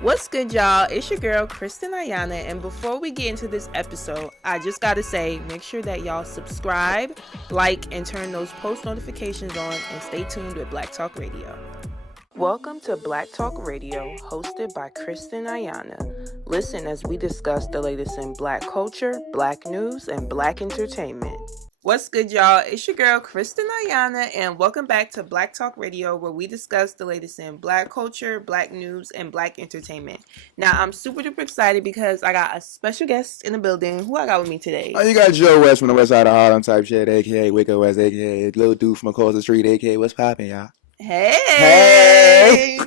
What's good, y'all? It's your girl, Kristen Ayana, and before we get into this episode, I just gotta say, make sure that y'all subscribe, like, and turn those post notifications on, and stay tuned with Black Talk Radio. Welcome to Black Talk Radio, hosted by Kristen Ayana. Listen as we discuss the latest in Black culture, Black news, and Black entertainment. What's good, y'all? It's your girl, Kristen Ayana, and welcome back to Black Talk Radio, where we discuss the latest in Black culture, Black news, and Black entertainment. Now, I'm super duper excited because I got a special guest in the building. Who I got with me today? Oh, you got Joe West from the West Side of Harlem type shit, a.k.a. Waco West, a.k.a. little dude from across the street, a.k.a. what's poppin', y'all? Hey!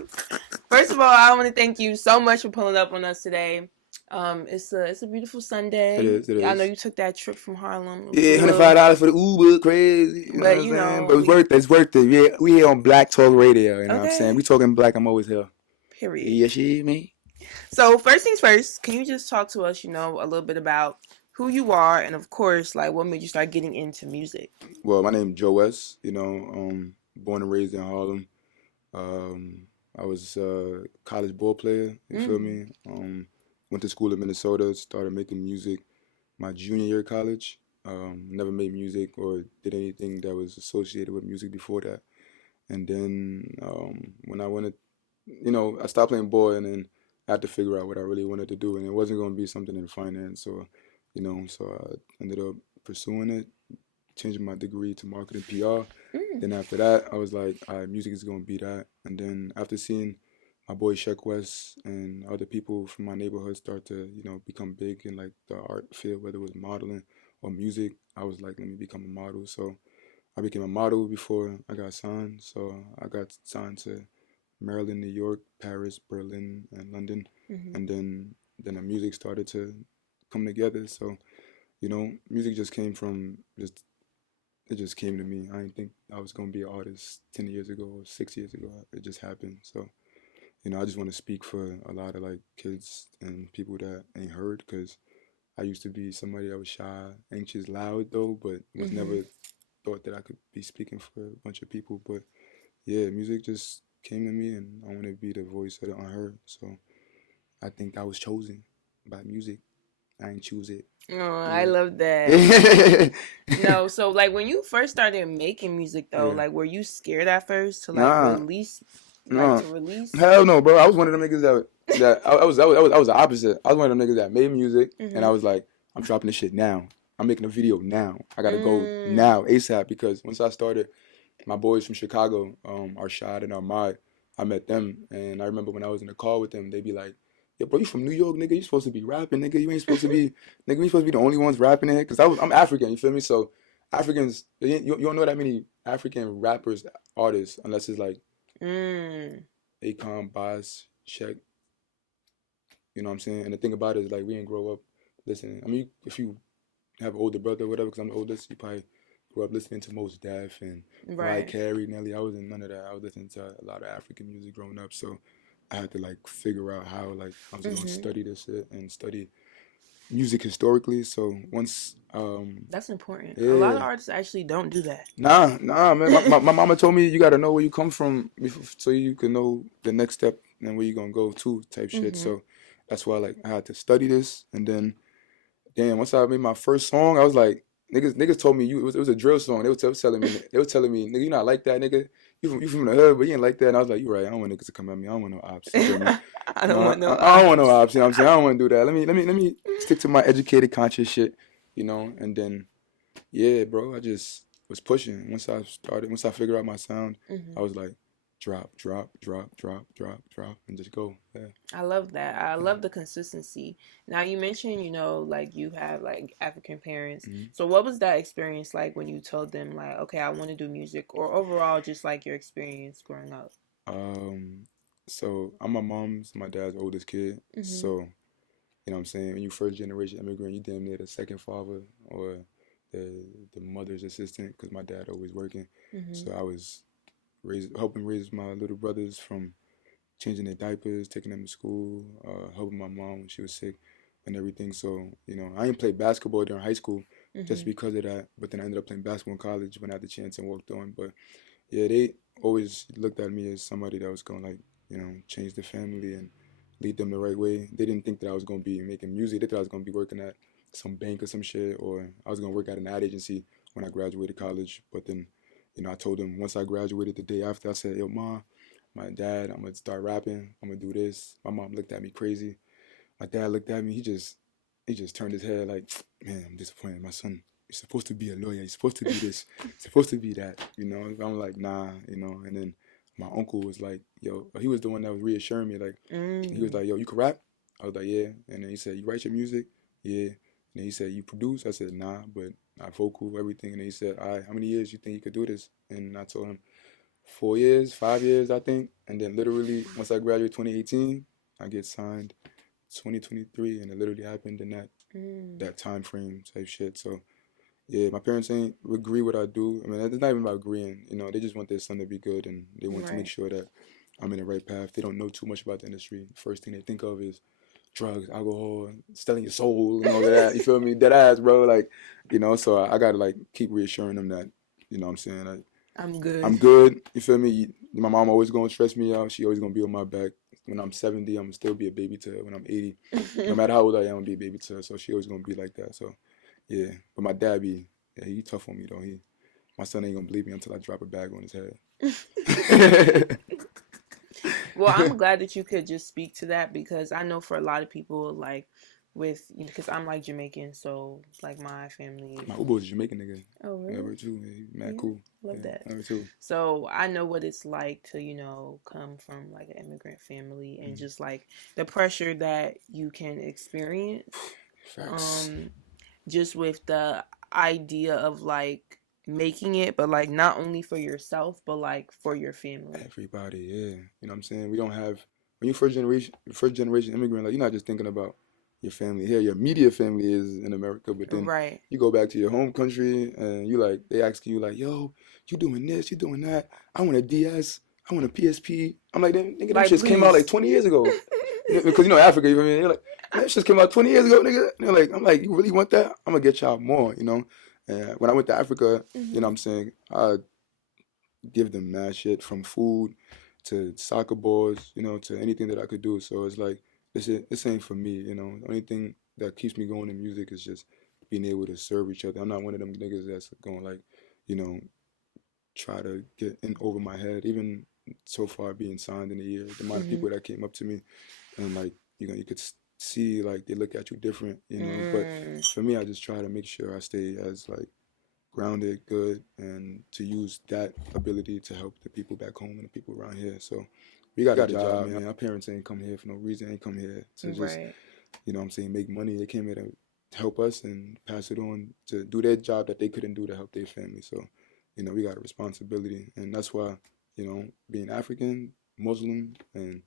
First of all, I want to thank you so much for pulling up on us today. It's a beautiful Sunday. It is. I know you took that trip from Harlem. Yeah, $105 for the Uber, crazy. You know what I'm saying? But it's worth it. Yeah, we here on Black Talk Radio, you know what I'm saying? We talking black, I'm always here. Period. Yeah, she, me. So first things first, can you just talk to us, a little bit about who you are and of course, like what made you start getting into music? Well, my name is Joe West, born and raised in Harlem. I was a college ball player, you feel me? Went to school in Minnesota, started making music my junior year of college. Never made music or did anything that was associated with music before that. And then when I wanted, I stopped playing ball and then I had to figure out what I really wanted to do. And it wasn't going to be something in finance or, so I ended up pursuing it, changing my degree to marketing PR. Then after that, I was like, all right, music is going to be that. And then after seeing my boy Sheck West and other people from my neighborhood start to, become big in like the art field, whether it was modeling or music, I was like, let me become a model. So I became a model before I got signed. So I got signed to Maryland, New York, Paris, Berlin, and London. And then the music started to come together. So, music just came from it just came to me. I didn't think I was going to be an artist 10 years ago or 6 years ago. It just happened. So, I just want to speak for a lot of like kids and people that ain't heard, because I used to be somebody that was shy, anxious, loud though, but was never thought that I could be speaking for a bunch of people. But yeah, music just came to me and I want to be the voice of the unheard. So I think I was chosen by music. I ain't choose it. Oh, yeah. I love that. No, so like when you first started making music though, like were you scared at first to like release? To release? Hell no, bro. I was one of them niggas that I was the opposite. I was one of them niggas that made music and I was like, I'm dropping this shit now. I'm making a video now. I gotta go now, ASAP, because once I started, my boys from Chicago, Arshad and Ahmad, I met them, and I remember when I was in the car with them, they'd be like, "Yeah, bro, you from New York, nigga? You supposed to be rapping, nigga? You ain't supposed to be, nigga. We supposed to be the only ones rapping in here." Because I'm African, you feel me? So Africans, you don't know that many African rappers, artists, unless it's like Akon, Boss, Sheck. You know what I'm saying? And the thing about it is like we didn't grow up listening. I mean, if you have an older brother or whatever, because I'm the oldest, you probably grew up listening to Mos Def and Mariah Carey, Nelly. I wasn't none of that. I was listening to a lot of African music growing up, so I had to like figure out how like I was going to study this shit and study music historically. So once that's important. Yeah. A lot of artists actually don't do that. Nah, man. My mama told me you got to know where you come from so you can know the next step and where you're gonna go to type shit. So that's why like I had to study this, and then damn, once I made my first song, I was like, niggas told me it was a drill song. They were telling me, nigga, you not like that, nigga. You from the hood, but you ain't like that. And I was like, you right. I don't want niggas to come at me. I don't want no ops. I don't want no ops. You know what I'm saying? I don't want to do that. Let me stick to my educated, conscious shit. And then yeah, bro, I just was pushing. Once I figured out my sound, I was like, drop, and just go. Yeah. I love that. I love the consistency. Now you mentioned, like you have like African parents. So what was that experience like when you told them like, okay, I want to do music, or overall just like your experience growing up? So I'm my dad's oldest kid. So, you know what I'm saying? When you first generation immigrant, you damn near the second father or the mother's assistant, because my dad always working. So I was helping raise my little brothers from changing their diapers, taking them to school, helping my mom when she was sick and everything. So, I didn't play basketball during high school just because of that. But then I ended up playing basketball in college when I had the chance and walked on. But yeah, they always looked at me as somebody that was going to like, change the family and, lead them the right way. They didn't think that I was gonna be making music. They thought I was gonna be working at some bank or some shit, or I was gonna work at an ad agency when I graduated college. But then, I told them once I graduated the day after, I said, "Yo, mom, my dad, I'm gonna start rapping. I'm gonna do this." My mom looked at me crazy. My dad looked at me. He just turned his head like, "Man, I'm disappointed. My son, you're supposed to be a lawyer. You're supposed to be this. You're supposed to be that." I'm like, "Nah," And then my uncle was like, "Yo," he was the one that was reassuring me. Like, he was like, "Yo, you can rap?" I was like, "Yeah." And then he said, "You write your music?" "Yeah." And then he said, "You produce?" I said, "Nah, but I vocal everything." And then he said, "All right, how many years you think you could do this?" And I told him 4 years, 5 years, I think. And then literally, once I graduated 2018, I get signed 2023, and it literally happened in that time frame type shit. So yeah, my parents ain't agree what I do. I mean, it's not even about agreeing. They just want their son to be good, and they want to make Right. sure that I'm in the right path. They don't know too much about the industry. First thing they think of is drugs, alcohol, selling your soul, and all of that. You feel me? Dead ass, bro. Like, so I gotta like keep reassuring them that, what I'm saying, like, I'm good. I'm good. You feel me? My mom always gonna stress me out. She always gonna be on my back. When I'm 70, I'm gonna still be a baby to her. When I'm 80, no matter how old I am, I'm gonna be a baby to her. So she always gonna be like that. So yeah. But my dad yeah, he tough on me though. My son ain't gonna believe me until I drop a bag on his head. Well, I'm glad that you could just speak to that, because I know for a lot of people, like, because I'm like Jamaican, so like my family. My Ubo's a Jamaican nigga. Oh, Yeah, really? her too. Yeah, he mad Yeah, cool. love Yeah, that. her too. So I know what it's like to, come from like an immigrant family, and just like the pressure that you can experience, Facts. um, just with the idea of like making it, but like not only for yourself, but like for your family. Everybody, yeah. You know what I'm saying? We don't have when you first generation immigrant, like you're not just thinking about your family here. Your immediate family is in America, but then Right. you go back to your home country and you like they ask you like, "Yo, you doing this? You doing that? I want a DS. I want a PSP." I'm like, "Nigga, them Like, shits came out like please. 20 years ago." Because Africa, you know what I mean? You're like, "Man, that shit came out 20 years ago, nigga." And they're like, I'm like, "You really want that? I'm gonna get y'all more." And when I went to Africa, you know what I'm saying? I give them mad shit from food to soccer balls, to anything that I could do. So it's like this ain't for me. The only thing that keeps me going in music is just being able to serve each other. I'm not one of them niggas that's going like, you know, try to get in over my head. Even so far being signed in a year, the amount of people that came up to me and like, you could see like they look at you different. But for me, I just try to make sure I stay as like grounded, good, and to use that ability to help the people back home and the people around here. So we got a job, man. Our parents ain't come here for no reason. Ain't come here to just, Right. what I'm saying, make money. They came here to help us and pass it on to do their job that they couldn't do to help their family. So, we got a responsibility, and that's why, being African, Muslim, and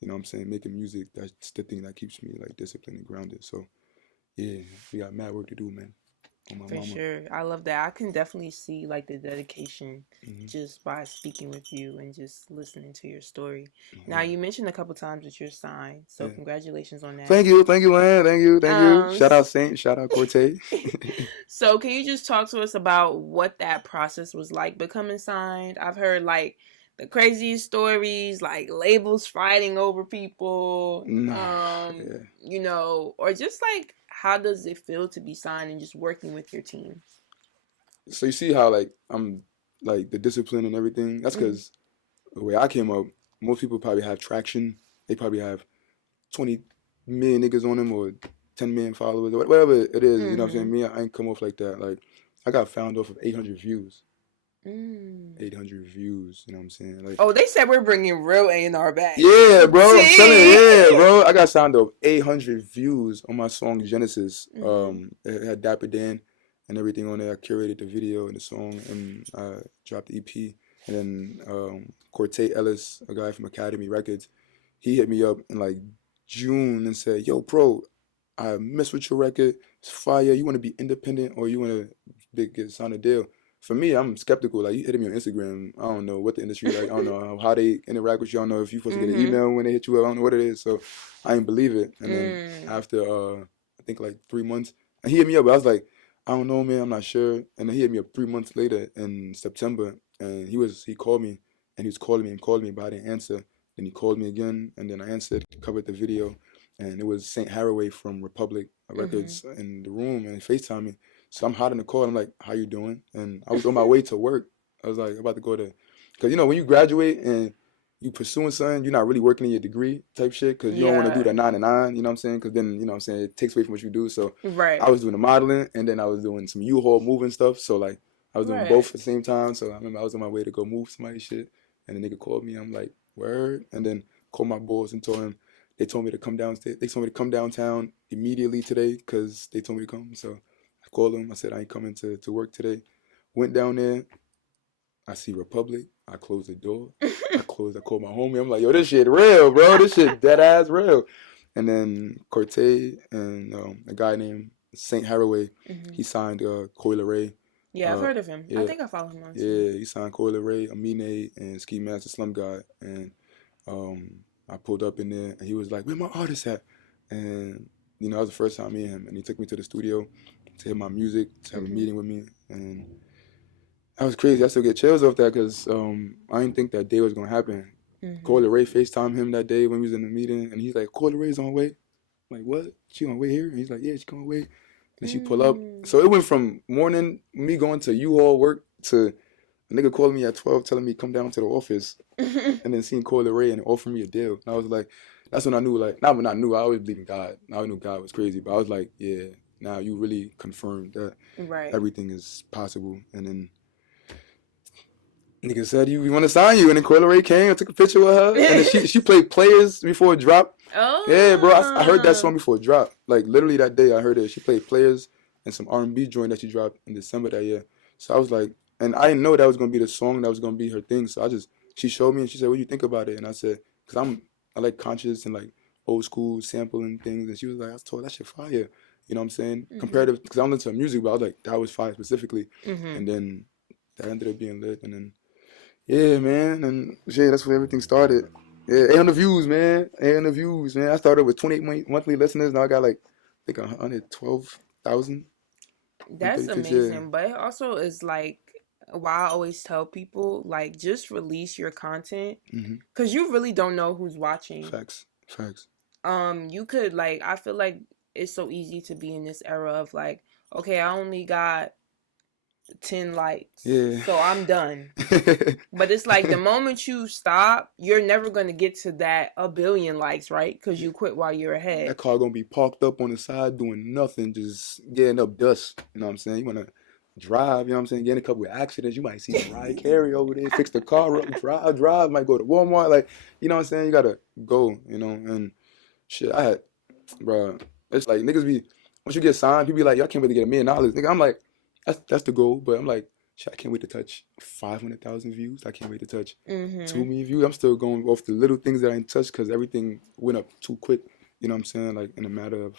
what I'm saying, making music, that's the thing that keeps me like disciplined and grounded. So yeah, we got mad work to do, man. On my For mama. sure. I love that. I can definitely see like the dedication Mm-hmm. just by speaking with you and just listening to your story. Now, Yeah. you mentioned a couple times that you're signed, so Yeah. congratulations on that. Thank you, man. Thank you. Um, Shout out Saint, shout out Cortez. so can you just talk to us about what that process was like becoming signed? I've heard like the craziest stories, like labels fighting over people, Nah, yeah. or just like how does it feel to be signed and just working with your team? So you see how like I'm like the discipline and everything. That's Mm-hmm. because the way I came up, most people probably have traction. They probably have 20 million niggas on them or 10 million followers or whatever it is. You know what I'm saying? Me, I ain't come off like that. Like I got found off of 800 views. 800 views. You know what I'm saying? Like. Oh, they said we're bringing real A&R back. Yeah, bro. I'm telling you, See? yeah, bro. I got signed up 800 views on my song Genesis. It had Dapper Dan and everything on there. I curated the video and the song and dropped the EP. And then Cortez Ellis, a guy from Academy Records, he hit me up in like June and said, "Yo, bro, I mess with your record. It's fire. You want to be independent or you want to get signed a deal?" For me, I'm skeptical. Like you hitting me on Instagram, I don't know what the industry like. I don't know how they interact with you. I don't know if you're supposed to get an email when they hit you up. I don't know what it is. So I didn't believe it. And then after I think like 3 months, and he hit me up. But I was like, I don't know, man. I'm not sure. And then he hit me up 3 months later in September, and he called me and he was calling me and calling me, but I didn't answer. Then he called me again, and then I answered, covered the video, and it was Saint Haraway from Republic Records in the room, and he FaceTimed me. So I'm hot in the call. I'm like, "How you doing?" And I was on my way to work. I was like about to go to, because when you graduate and you pursuing something, you're not really working in your degree type shit, because you don't want to do that 9 to 9. You know what I'm saying? Because then what I'm saying, it takes away from what you do. So Right. I was doing the modeling, and then I was doing some U-Haul moving stuff. So like I was doing both at the same time. So I remember I was on my way to go move somebody's shit, and the nigga called me. I'm like, word, and then called my boss and told him they told me to come downstairs. They told me to come downtown immediately today because they told me to come. So I called him. I said I ain't coming to work today. Went down there. I see Republic. I closed the door. I called my homie. I'm like, yo, this shit real, bro. This shit dead ass real. And then Courtney and a guy named Saint Haraway, he signed Coil Ray. Yeah, I've heard of him. Yeah. I think I follow him on Instagram. Yeah, he signed Coil Ray, Amine, and Ski Master Slum God. And I pulled up in there, and he was like, where my artist at? And, that was the first time me and him. And he took me to the studio to hear my music, to have a meeting with me. And that was crazy. I still get chills off that because I didn't think that day was going to happen. Coil Ray FaceTimed him that day when we was in the meeting, and he's like, Coil Ray's on the way. I'm like, what? She on the way here? And he's like, yeah, she on the way. And she pull up. So it went from morning, me going to U-Haul work, to a nigga calling me at 12 telling me come down to the office, and then seeing Coil Ray and offering me a deal. And I was like, that's when I knew, like, not when I knew, I always believed in God. I knew God was crazy, but I was like, yeah, now you really confirmed that everything is possible. And then nigga said, we want to sign you. And then Coil Ray came, I took a picture with her, and then she played Players before it dropped. Oh. Yeah, bro, I heard that song before it dropped. Like, literally that day I heard it. She played Players and some R&B joint that she dropped in December that year. So I was like, and I didn't know that was going to be the song that was going to be her thing. So she showed me and she said, what do you think about it? And I said, because I like conscious and like old school sampling things. And she was like, I told that shit fire. You know what I'm saying? Comparative, because I'm into music, but I was like, that was fire specifically. And then that ended up being lit. And then, yeah, man. And shit, that's where everything started. Yeah, 800 views, man. 800 views, man. I started with 28 monthly listeners. Now I got like, I think 112,000. That's amazing. Yeah. But it also is like, why I always tell people, like, just release your content. Because you really don't know who's watching. Facts. You could, like, I feel like it's so easy to be in this era of like, okay, I only got 10 likes, so I'm done. But it's like the moment you stop, you're never going to get to that 1 billion likes, right? Because you quit while you're ahead. That car gonna be parked up on the side doing nothing, just getting up dust. You know what I'm saying? You want to drive, you know what I'm saying? Get in a couple of accidents. You might see Mariah Carey over there, fix the car up, drive, might go to Walmart. Like, you know what I'm saying? You got to go, and shit, bro, it's like niggas be, once you get signed, people be like, y'all can't wait to get $1 million. Nigga, I'm like, that's the goal, but I'm like, shit, I can't wait to touch 500,000 views. I can't wait to touch 2 million views. I'm still going off the little things that I didn't touch because everything went up too quick. You know what I'm saying? Like in a matter of,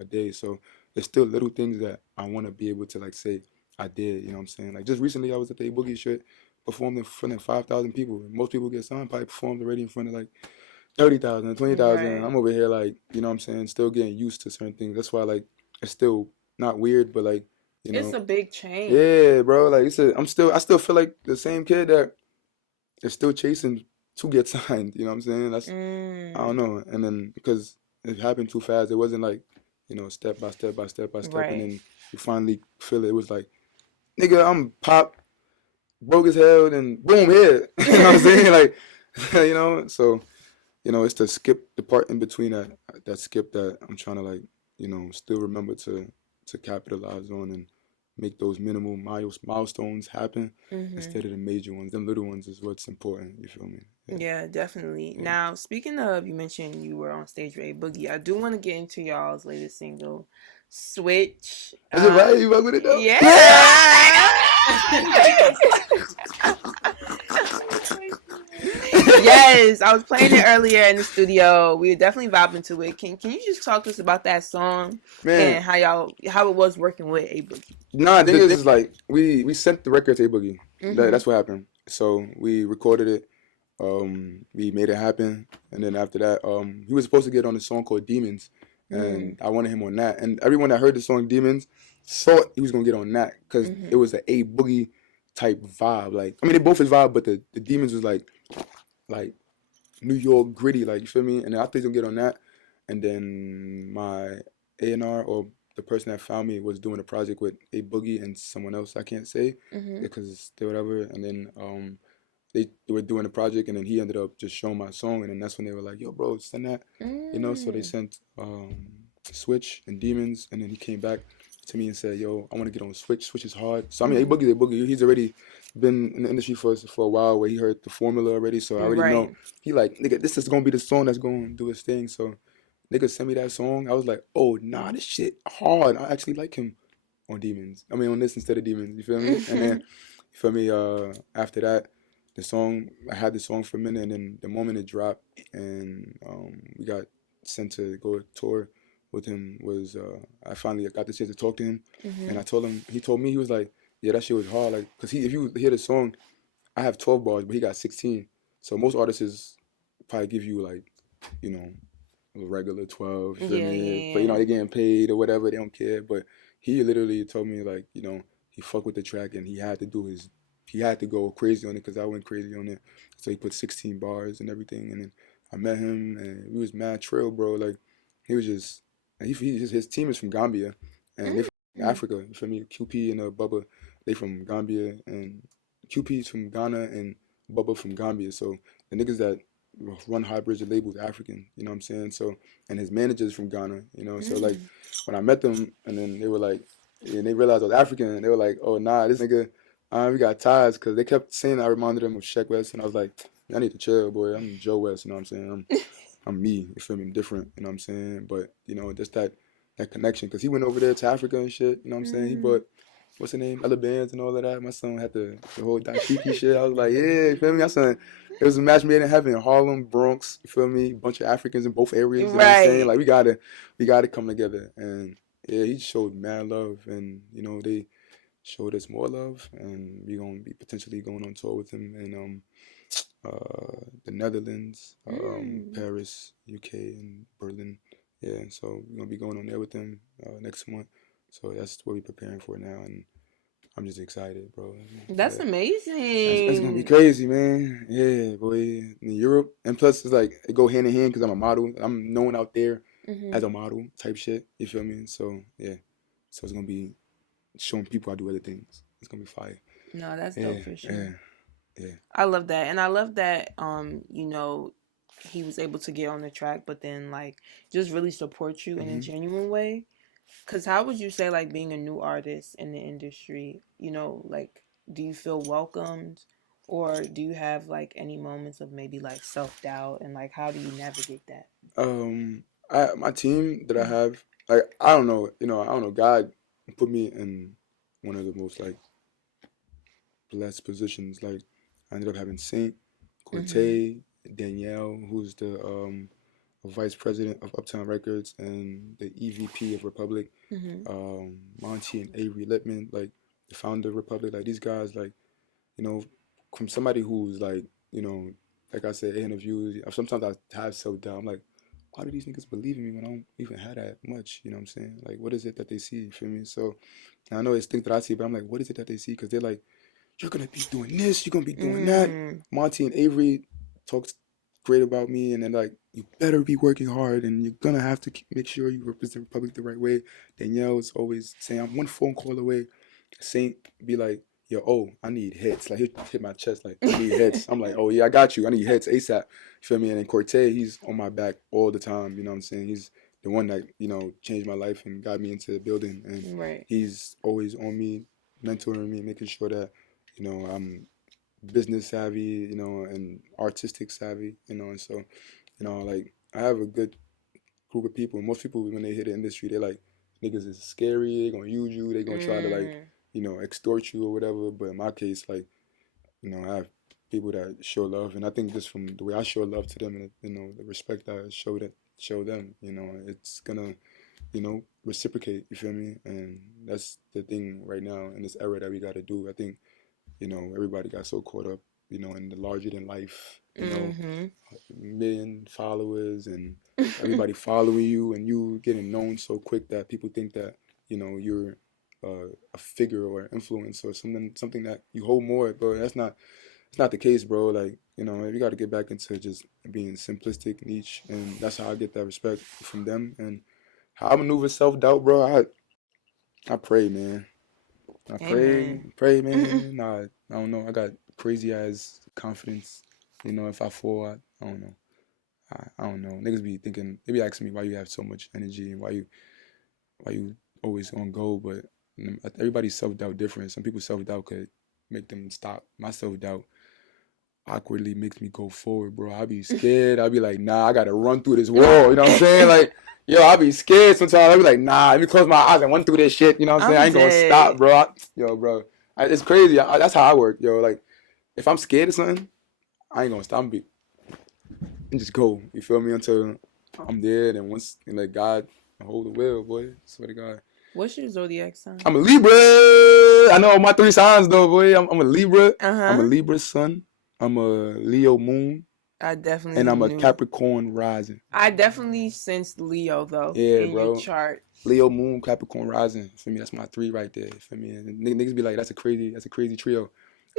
a day. So there's still little things that I want to be able to like say I did. You know what I'm saying? Like just recently I was at the A Boogie shit, performed in front of 5,000 people. Most people get signed, probably performed already in front of like 30,000, 20,000. Right. I'm over here like, you know what I'm saying? Still getting used to certain things. That's why like it's still not weird, but like, it's a big change. Yeah, bro. Like I still feel like the same kid that is still chasing to get signed. You know what I'm saying? That's I don't know. And then because it happened too fast, it wasn't like, step by step by step by step. Right. And then you finally feel it. It was like, nigga, I'm pop, broke as hell, and boom, here. You know what I'm saying? Like, so, it's the skip, the part in between that skip that I'm trying to like, still remember to capitalize on and make those minimal milestones happen instead of the major ones. Them little ones is what's important. You feel me? Yeah, definitely. Yeah. Now, speaking of, you mentioned you were on stage with A Boogie. I do want to get into y'all's latest single, Switch. Is it right? You fuck with it though? Yeah. Yes, I was playing it earlier in the studio. We were definitely vibing to it. Can you just talk to us about that song, man, and how it was working with A Boogie? Nah, the thing is like we sent the record to A Boogie. That's what happened. So we recorded it. We made it happen, and then after that, he was supposed to get on a song called Demons, and I wanted him on that. And everyone that heard the song Demons thought he was gonna get on that because it was an A Boogie type vibe. Like, I mean, they both is vibe, but the Demons was like New York gritty, like you feel me? And then I think gonna get on that. And then my A&R or the person that found me was doing a project with A Boogie and someone else I can't say Mhm. because they whatever. And then they were doing a project, and then he ended up just showing my song, and then that's when they were like, "Yo, bro, send that," you know. So they Mm. sent Switch and Demons, and then he came back to me and said, "Yo, I want to get on Switch. Switch is hard." So I mean, Mhm. A Boogie. He's already been in the industry for a while, where he heard the formula already. So I already know Right. he like, nigga, this is gonna be the song that's gonna do his thing. So nigga sent me that song. I was like, oh nah, this shit hard. I actually like him on Demons. I mean, on this instead of Demons. You feel me? And then you feel me? After that, the song I had the song for a minute, and then the moment it dropped, and we got sent to go tour with him was I finally got the chance to talk to him, and I Mhm. told him. He told me he was like, yeah, that shit was hard, like, cause if you hear the song, I have 12 bars, but he got 16. So most artists probably give you like, you know, a regular 12, you feel Yeah, me? But you know, yeah, they getting paid or whatever, they don't care. But he literally told me like, you know, he fucked with the track and he had to go crazy on it because I went crazy on it. So he put 16 bars and everything. And then I met him and we was mad trail, bro. Like he was just, and his team is from Gambia and they from yeah. Africa. You feel me? QP and Bubba, they from Gambia, and QP's from Ghana and Bubba from Gambia. So the niggas that run High Bridge labels African, you know what I'm saying? So, and his manager's from Ghana, you know. So like Mm. when I met them, and then they were like, and they realized I was African, and they were like, oh nah, this nigga, we got ties, because they kept saying I reminded them of Sheck West, and I was like, I need to chill, boy. I'm Joe West, you know what I'm saying? I'm me, you feel me? I'm different, you know what I'm saying? But you know, just that connection, because he went over there to Africa and shit, you know what I'm saying? He Mm. bought what's the name, other bands and all of that. My son had the whole Dashiki shit. I was like, yeah, you feel me? My son, it was a match made in heaven. Harlem, Bronx, you feel me? Bunch of Africans in both areas. You know what I'm saying? Right. Like we gotta come together. And yeah, he showed mad love, and you know they showed us more love, and we gonna be potentially going on tour with him in the Netherlands, Mm. Paris, UK, and Berlin. Yeah, so we're gonna be going on there with them next month. So that's what we're preparing for now, and I'm just excited, bro. That's Yeah. That's gonna be amazing. crazy, man. Yeah, boy. In Europe, and plus it's like it go hand in hand because I'm a model. I'm known out there as Mhm. a model type shit. You feel me? So yeah, so it's gonna be showing people I do other things. It's gonna be fire. No, that's Yeah, dope for yeah, sure. yeah. I love that. And I love that he was able to get on the track but then like just really support you in a Hmm. genuine way. Cuz how would you say like being a new artist in the industry, like do you feel welcomed or do you have like any moments of maybe like self-doubt and like how do you navigate that? Um, my team that I Mhm. have, like, I don't know, I don't know. God put me in one of the most like blessed positions. Like, I ended up having Saint, Mhm. Cortez, Danielle, who's the vice president of Uptown Records and the EVP of Republic, Mhm. Monty and Avery Lippman, like the founder of Republic. Like these guys, like, you know, from somebody who's like, like I said in interviews, sometimes I have self doubt. I'm like, why do these niggas believe in me when I don't even have that much? You know what I'm saying? Like, what is it that they see? You feel me? So, and I know it's things that I see, but I'm like, what is it that they see? Because they're like, you're gonna be doing this, you're gonna be doing that. Mm. Monty and Avery talks great about me, and then like, you better be working hard, and you're gonna have to make sure you represent Republic the right way. Danielle's always saying, I'm one phone call away. Saint be like, yo, oh, I need hits. Like, he hit my chest, like, I need hits. I'm like, oh yeah, I got you. I need hits ASAP. You feel me? And then Cortez, he's on my back all the time. You know what I'm saying? He's the one that changed my life and got me into the building, and Right. he's always on me, mentoring me, making sure that I'm business savvy, and artistic savvy, and so, like, I have a good group of people. Most people, when they hit the industry, they're like, niggas is scary, they're gonna use you, they're gonna try to, like, Mm. extort you or whatever. But in my case, like, I have people that show love, and I think just from the way I show love to them, and the respect I show them, it's gonna, reciprocate. You feel me? And that's the thing right now in this era that we got to do. I think everybody got so caught up, in the larger than life, Mhm. million followers and everybody following you and you getting known so quick that people think that, you're a figure or influence or something that you hold more, but that's not. it's not the case, bro. Like, you know, you got to get back into just being simplistic, niche, and that's how I get that respect from them. And how I maneuver self doubt, bro. I pray, man. I Amen. pray, man. Nah, I don't know. I got crazy ass confidence. You know, if I fall, I don't know. I don't know. Niggas be thinking, they be asking me why you have so much energy and why you always on go, but everybody's self doubt different. Some people's self doubt could make them stop. My self doubt awkwardly makes me go forward, bro. I be scared. I be like, nah, I gotta run through this wall. You know what I'm saying? Like, yo, I be scared sometimes. I be like, nah, let me close my eyes and run through this shit. You know what I'm saying? I I'm ain't gonna dead. stop, bro. Yo, bro, it's crazy. That's how I work, yo. Like, if I'm scared of something, I ain't gonna stop and just go. You feel me? Until I'm there, and once and let God hold the wheel, boy. Swear to God. What's your zodiac sign? I'm a Libra. I know my 3 signs though, boy. I'm a Libra. I'm a Libra sun. I'm a Leo moon. I definitely And I'm a knew. Capricorn rising. I definitely sensed Leo though Yeah, in bro. your chart. Leo moon, Capricorn rising. For me, that's my 3 right there. For me, and niggas be like, that's a crazy trio.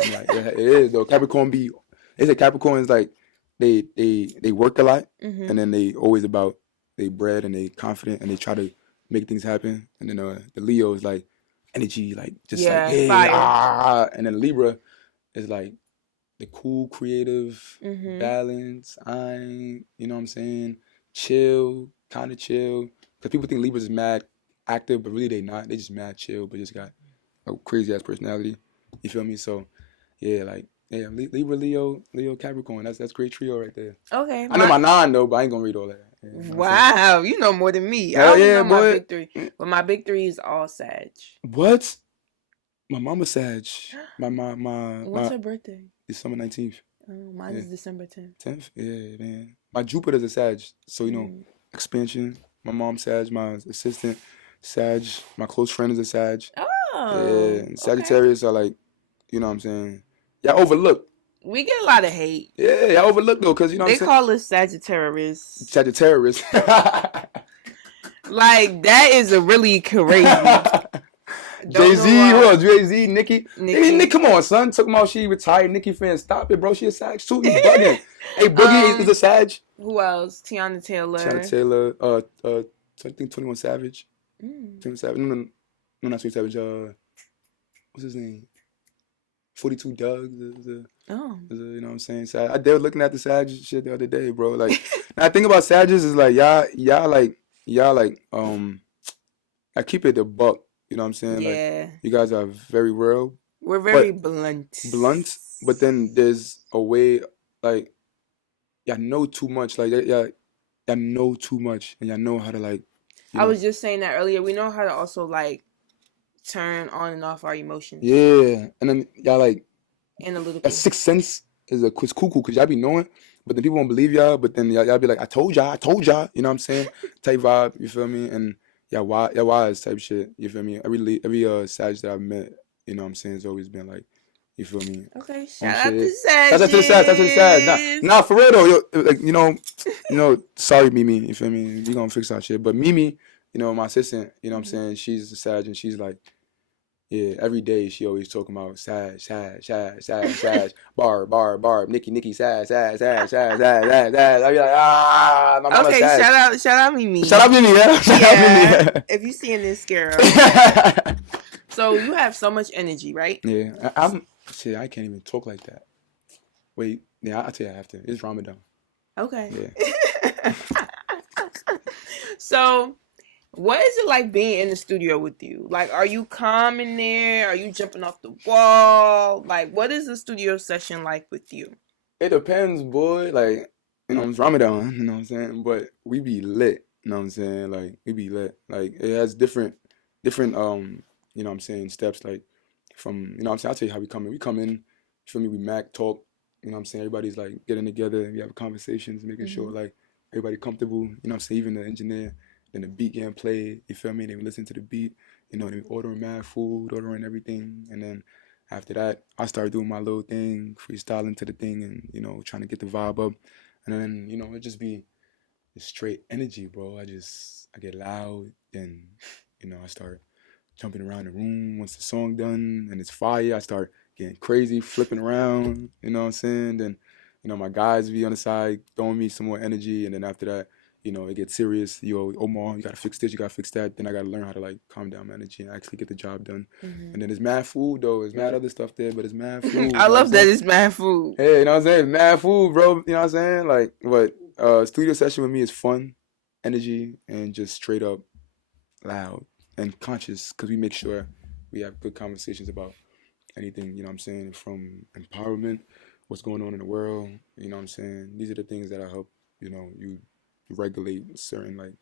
I'm like, yeah, it is though. They say Capricorn is like they work a lot, and then they always about they bread and they confident and they try to make things happen. And then the Leo is like energy, like just like hey fire. and then Libra is like the cool, creative, balance. You know what I'm saying? Chill, kind of chill. Because people think Libras is mad active, but really they not. They just mad chill, but just got a crazy ass personality. You feel me? So, yeah, like, yeah, Libra, Leo, Capricorn. That's great trio right there. Okay. I know my 9 though, but I ain't gonna read all that. You know wow, you know more than me. Hell I only yeah, know my boy. big 3, but my big 3 is all Sag. What? My mama Sag. What's her birthday? December 19th. Oh, mine is December 10th. 10th? Yeah, man. My Jupiter's a Sag. So, you know, expansion. My mom Sag, my assistant Sag, my close friend is a Sag. Oh. Yeah, and Sagittarius are like, you know what I'm saying? Y'all overlook. We get a lot of hate. Yeah, y'all overlook though, because you know they what I'm saying? call us Sagittarius. Sagittarius. Like, that is a really crazy. Jay-Z, who else? Jay-Z, Nicki. Nick, come on, son. Took him out, she retired. Nicki fans, stop it, bro. She a Sag too. You bugging. Hey, Boogie is a Sag. Who else? Tiana Taylor. I think 21 Savage. 21 Savage. No, not 21 Savage. What's his name? 42 Doug. You know what I'm saying? So I was looking at the Sag shit the other day, bro. Like, I think about Sages is like y'all I keep it a buck. You know what I'm saying? Yeah. Like, you guys are very real. We're very blunt. Blunt, but then there's a way, like, y'all know too much. Like, y'all know too much, and y'all know how to, like, I was just saying that earlier. We know how to also, like, turn on and off our emotions. Yeah, and then y'all, like, analytical. That sixth sense is cool because y'all be knowing, but then people won't believe y'all. But then y'all be like, I told y'all. You know what I'm saying? Type vibe. You feel me? And y'all wise type shit. You feel me? Every Sag that I've met, you know what I'm saying, has always been like, you feel me? Okay, shout out to Sag. Shout out to the Sag. Nah, for real though. Like, you know, sorry Mimi. You feel me? We gonna fix our shit. But Mimi, you know, my assistant, you know what I'm saying, she's a Sag and she's like, yeah, every day she always talking about Sag, Barb, Nikki, Sag. I be like, my mama okay, Sag. shout out Mimi. Shout out Mimi, yeah. If you seeing this girl. So you have so much energy, right? Yeah, I can't even talk like that. Wait, yeah, I'll tell you after. It's Ramadan. Okay. Yeah. So, what is it like being in the studio with you? Like, are you calm in there? Are you jumping off the wall? Like, what is the studio session like with you? It depends, boy. Like, you know, it's Ramadan, you know what I'm saying? But we be lit, you know what I'm saying? Like, we be lit. Like, it has different, you know what I'm saying, steps. Like, from, you know what I'm saying? I'll tell you how we come in. We come in, you feel me? We Mac talk, you know what I'm saying? Everybody's, like, getting together. We have conversations, making sure, like, everybody comfortable, you know what I'm saying? Even the engineer. Then the beat getting played, you feel me? Then we listen to the beat, you know, then we ordering mad food, ordering everything. And then after that, I start doing my little thing, freestyling to the thing and, you know, trying to get the vibe up. And then, you know, it just be straight energy, bro. I get loud. Then, you know, I start jumping around the room once the song done and it's fire. I start getting crazy, flipping around, you know what I'm saying? Then, my guys be on the side throwing me some more energy, and then after that, it gets serious. Yo, Omar, you gotta fix this, you gotta fix that. Then I gotta learn how to like calm down my energy and actually get the job done. And then there's mad food though. There's mad other stuff there, but it's mad food. I love that it's mad food. Hey, you know what I'm saying? Mad food, bro. You know what I'm saying? Like, but studio session with me is fun, energy, and just straight up loud and conscious because we make sure we have good conversations about anything, you know what I'm saying, from empowerment, what's going on in the world, you know what I'm saying? These are the things that help, you regulate certain like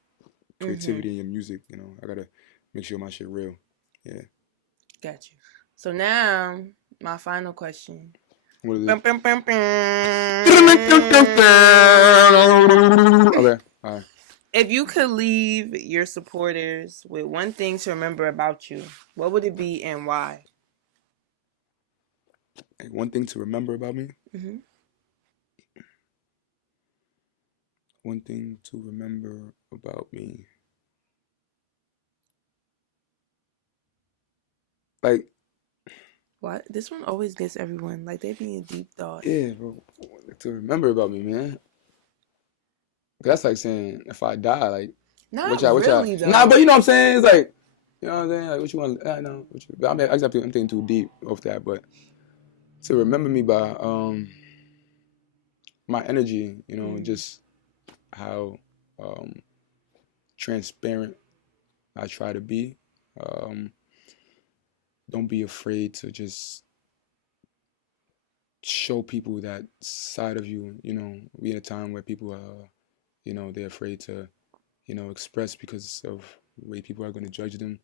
creativity in your music, I gotta make sure my shit real. Yeah. Got you. So now, my final question. What is it? Okay, all right. If you could leave your supporters with one thing to remember about you, what would it be and why? One thing to remember about me? One thing to remember about me. Like, what? This one always gets everyone. Like, they be in deep thought. Yeah, bro. To remember about me, man. That's like saying if I die, like, not really though. Nah, but you know what I'm saying? It's like, you know what I'm saying? Like, what you want? I know. I'm thinking too deep off that, but to remember me by my energy, just how transparent I try to be. Don't be afraid to just show people that side of you. We in a time where people are, they're afraid to, express because of the way people are going to judge them,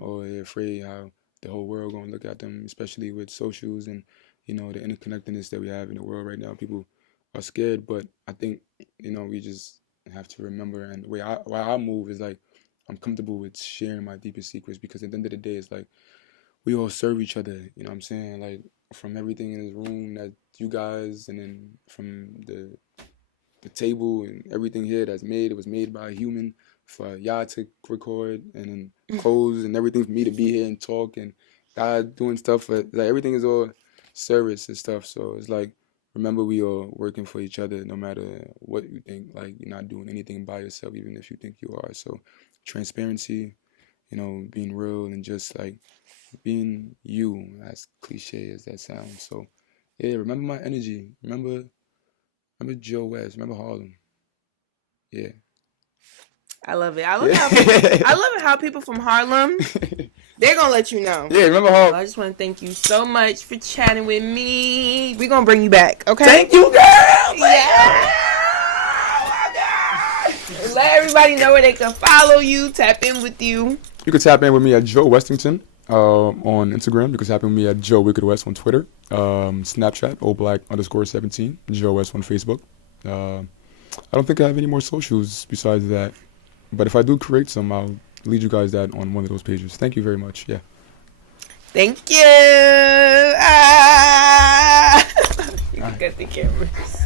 or they're afraid how the whole world going to look at them, especially with socials and, the interconnectedness that we have in the world right now. People are scared, but I think, we just have to remember, and the way I move is like, I'm comfortable with sharing my deepest secrets because at the end of the day, it's like, we all serve each other, you know what I'm saying? Like, from everything in this room that you guys, and then from the table and everything here that's made, it was made by a human for y'all to record, and then clothes and everything for me to be here and talk, and God doing stuff. Like, everything is all service and stuff. So it's like, remember, we are working for each other no matter what you think. Like, you're not doing anything by yourself, even if you think you are. So transparency, being real, and just like being you, as cliche as that sounds. So yeah, remember my energy. Remember Joe West. Remember Harlem. Yeah. I love it. I love how people from Harlem, they're gonna let you know. Yeah, remember Harlem. I just want to thank you so much for chatting with me. We're gonna bring you back, okay? Thank you, girl. Yeah. Let everybody know where they can follow you, tap in with you. You can tap in with me at Joe Westington on Instagram. You can tap in with me at Joe Wicked West on Twitter. Snapchat, @black_17. Joe West on Facebook. I don't think I have any more socials besides that. But if I do create some, I'll lead you guys that on one of those pages. Thank you very much. Yeah. Thank you. You got the cameras.